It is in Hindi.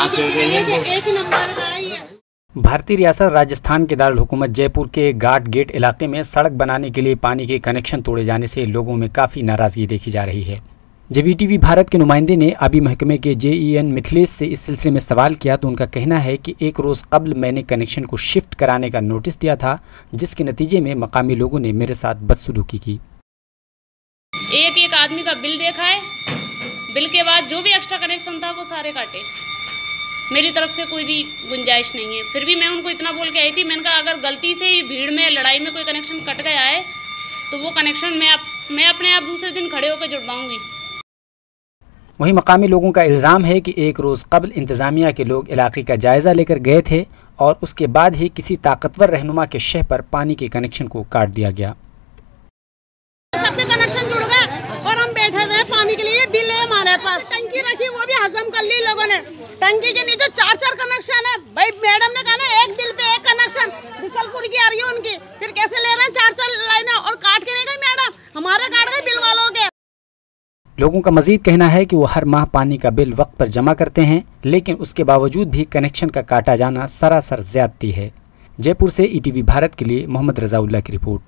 एक ही नंबर का है ये। भारतीय रियासत राजस्थान के दारुल हुकूमत जयपुर के घाट गेट इलाके में सड़क बनाने के लिए पानी के कनेक्शन तोड़े जाने से लोगों में काफ़ी नाराज़गी देखी जा रही है। जब वीटीवी भारत के नुमाइंदे ने आबी महकमे के JEN मिथिलेश से इस सिलसिले में सवाल किया तो उनका कहना है कि एक रोज़ कबल मैंने कनेक्शन को शिफ्ट कराने का नोटिस दिया था, जिसके नतीजे में मकामी लोगों ने मेरे साथ बदसलूकी की। एक आदमी का बिल देखा है, बिल के बाद जो भी एक्स्ट्रा कनेक्शन था वो सारे काटे। मेरी तरफ से कोई भी गुंजाइश नहीं है। फिर भी मैं उनको इतना बोल के आई थी, मैंने कहा अगर गलती से ही भीड़ में लड़ाई में कोई कनेक्शन कट गया है तो वो कनेक्शन मैं अपने आप दूसरे दिन खड़े होकर जुड़वाऊंगी। वहीं मकामी लोगों का इल्ज़ाम है कि एक रोज़ कबल इंतज़ामिया के लोग इलाके का जायज़ा लेकर गए थे और उसके बाद ही किसी ताकतवर रहनुमा के शह पर पानी के कनेक्शन को काट दिया गया। सबके कनेक्शन जुड़ गए और हम बैठे हुए पानी के लिए। बिल है हमारे पास, टंकी रखी वो भी हजम कर ली लोगों ने। टंकी के नीचे 4 कनेक्शन है। भाई मैडम ने कहा ना एक बिल पे एक कनेक्शन, बिसलपुर की आ रही है उनकी, फिर कैसे ले रहे हैं 4 लाइनें और काट के नहीं गई मैडम, हमारे काट गए बिल वालों के। लोगों का मजीद कहना है कि वो हर माह पानी का बिल वक्त पर जमा करते हैं, लेकिन उसके बावजूद भी कनेक्शन का काटा जाना सरासर ज्यादती है। जयपुर से ETV भारत के लिए मोहम्मद रज़ाउल्लाह की रिपोर्ट।